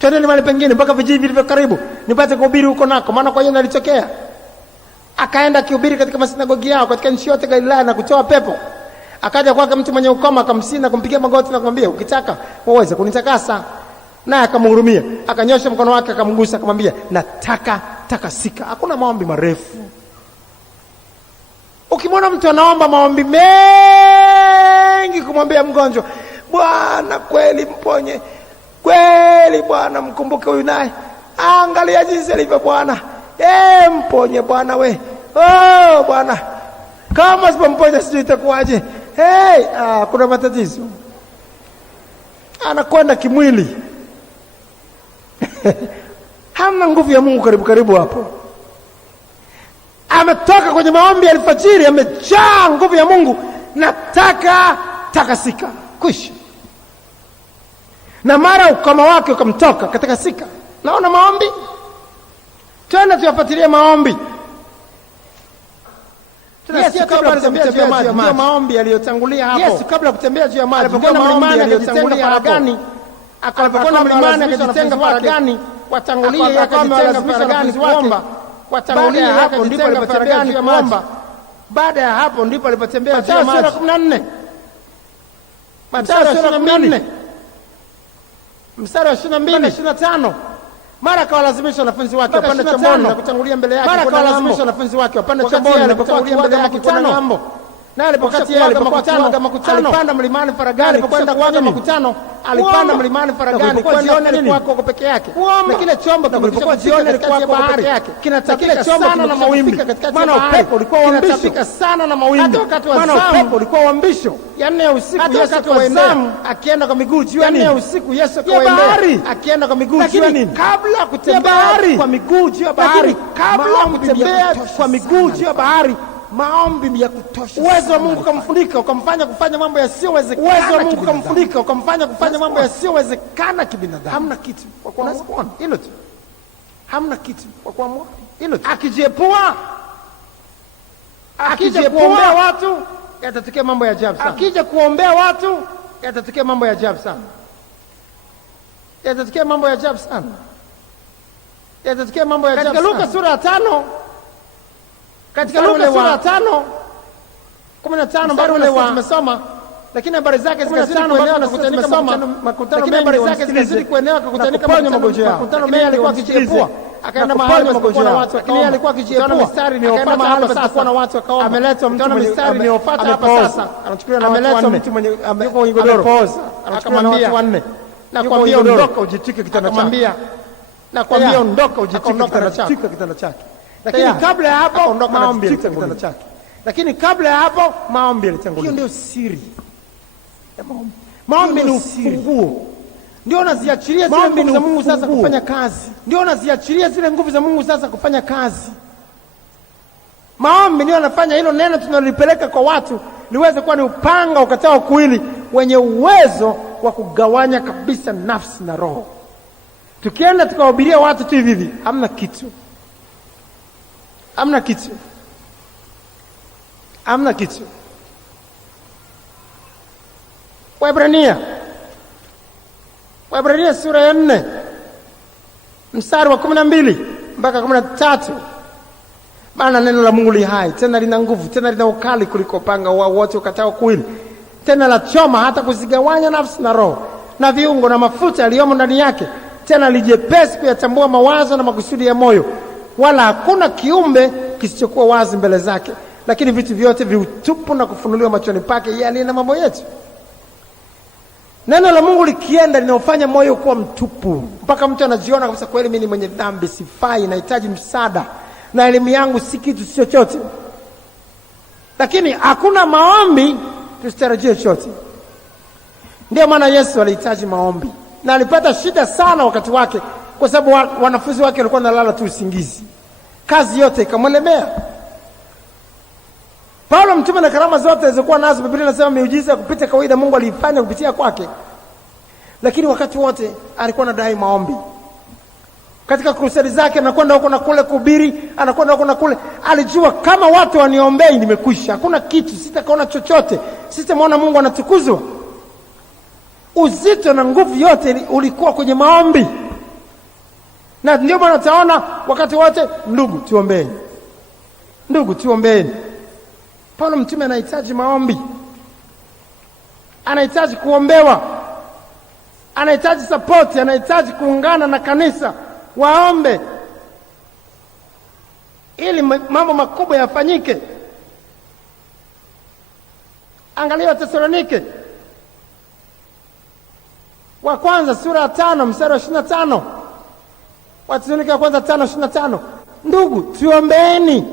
twendeni mahali pengine mpaka vijiji vilivyo karibu, nipate kuhubiri huko nako, maana kwa hiyo nalitokea. Akaenda akihubiri katika masinagogi yao katika nchi yote Galilaya na kutoa pepo. Akaja kwake mtu mwenye ukoma, akamsinda na kumpigia magoti na kumwambia, ukitaka waweza kunitakasa. Naye akamhurumia, akanyosha mkono wake akamgusa, akamwambia, nataka takasika. Hakuna maombi marefu. Ukimwona mtu anaomba maombi mengi kumwambia mgonjwa, Bwana kweli mponye, kweli Bwana mkumbuke huyu naye, angalia jinsi alivyo Bwana, mponye Bwana we, Bwana kama sipomponya sijui itakuwaje. Kuna matatizo. Anakwenda kimwili. Hamna nguvu ya Mungu karibu hapo. Ametoka kwenye maombi alfajiri, amejaa nguvu ya Mungu, nataka takasika. Kwisha. Na mara ukoma wake ukamtoka katakasika. Naona maombi. Twende tuyafuatilie maombi. Yesu kabla kutembea juu ya maji, ndio maombi aliyotangulia hapo. Yesu kabla kutembea juu ya maji, alipokwenda mlimani akajitenga faragani, akapokwenda mlimani akajitenga faragani, watangulia yake akajitenga faragani kuomba. Watangulia hapo ndipo alipotembea juu ya maji. Baada ya hapo ndipo alipotembea juu ya maji. Mathayo 14. Mathayo 14. Mstari wa 22 na 25. Mara akawalazimisha wanafunzi wake wapande chomboni na kutangulia mbele yake. Mara akawalazimisha wanafunzi wake wapande chomboni na kutangulia mbele yake kwa ng'ambo. Na alipokuwa makutano, alipanda mlimani faragani kwenda kuaga makutano, alipanda mlimani Faragani, kwa jioni alikuwa kwa peke yake, na kile chombo kilikuwa jioni alikuwa kwa bahari, kinatapika sana na mawimbi, maana upepo ulikuwa umbisho sana na mawimbi, hata wakati wa upepo ulikuwa umbisho. Ya 4 ya usiku Yesu akaendea akienda kwa miguu juu ya nini? Ya usiku Yesu akaendea akienda kwa miguu juu ya nini? Kabla kutembea kwa miguu juu ya bahari, kabla kutembea kwa miguu juu ya bahari, maombi ya kutosha. Uwezo wa Mungu kumfunika ukamfanya kufanya mambo yasiyowezekana. Uwezo wa Mungu kumfunika ukamfanya kufanya mambo yasiyowezekana kibinadamu. Hamna kitu kwa kuamua hilo tu. Hamna kitu kwa kuamua hilo tu. Akija kuombea watu yatatokea mambo ya ajabu sana. Akija kuombea watu yatatokea mambo ya ajabu sana. Yatatokea mambo ya ajabu sana. Yatatokea mambo ya ajabu sana. Katika Luka sura ya 5, katika Luka sura ya 5 15 bado tumesoma, lakini habari zake zikazidi kuenea na kutanika makutano mengi, habari zake zikazidi kuenea kwa kutanika magonjwa yao. Makutano mengi alikuwa akijiepua, akaenda mahali magonjwa na watu, lakini alikuwa akijiepua mistari niopata mahali sasa na watu akaomba. Ameletwa mtu mwenye mistari niopata hapa sasa, anachukuliwa na watu 4, mtu mwenye yuko kwenye godoro, anachukuliwa na watu 4 na kuambia ondoka ujitike kitanda chako, na kuambia ondoka ujitike kitanda chake. Lakini kabla ya hapo maombi yalitangulia chake. Lakini kabla ya hapo maombi yalitangulia. Hiyo ndio siri ya maombi. Maombi ni ufunguo. Ndio unaziachilia zile nguvu za Mungu sasa kufanya kazi. Ndio unaziachilia zile nguvu za Mungu sasa kufanya kazi. Maombi ndio yanafanya hilo neno tunalipeleka kwa watu liweze kuwa ni upanga ukatao kuwili wenye uwezo wa kugawanya kabisa nafsi na roho. Tukienda tukawahubiria watu tu hivi, hamna kitu. Hamna kitu. Hamna kitu. Waebrania sura ya 4 mstari wa 12 mpaka 13. Maana neno la Mungu li hai, tena lina nguvu, tena lina ukali kuliko upanga wote ukatao kuwili, tena la choma hata kuzigawanya nafsi na roho na viungo na mafuta yaliyomo ndani yake, tena lijepesi kuyatambua mawazo na makusudi ya moyo, wala hakuna kiumbe kisichokuwa wazi mbele zake, lakini vitu vyote viutupu na kufunuliwa machoni pake yeye na mambo yetu. Neno la Mungu likienda linaofanya moyo kuwa mtupu, mpaka mtu anajiona kabisa kweli mimi ni mwenye dhambi, sifai, nahitaji msaada, na elimu yangu si kitu chochote. Lakini hakuna maombi tusitarajie chochote. Ndio maana Yesu alihitaji maombi, na alipata shida sana wakati wake, kwa sababu wanafunzi wake walikuwa wanalala tu usingizi. Kazi yote ikamwelemea. Paulo mtume na karama zote alizokuwa nazo, Biblia inasema miujiza kupita kawaida Mungu alifanya kupitia kwake. Lakini wakati wote alikuwa anadai maombi. Katika crusade zake anakwenda huko na kule kuhubiri, anakwenda huko na kule. Alijua kama watu waniombei nimekwisha, hakuna kitu, sitakaona chochote, sitamwona Mungu anatukuzwa. Uzito na nguvu yote ulikuwa kwenye maombi. Na ndio maana utaona wakati wote, ndugu tuombeeni. Ndugu tuombeeni. Paulo mtume anahitaji maombi. Anahitaji kuombewa. Anahitaji support, anahitaji kuungana na kanisa waombe ili mambo makubwa yafanyike. Angalia Tesalonike wa kwanza sura ya 5 mstari wa 25. Wathesalonike wa kwanza 5:25. Ndugu tuombeeni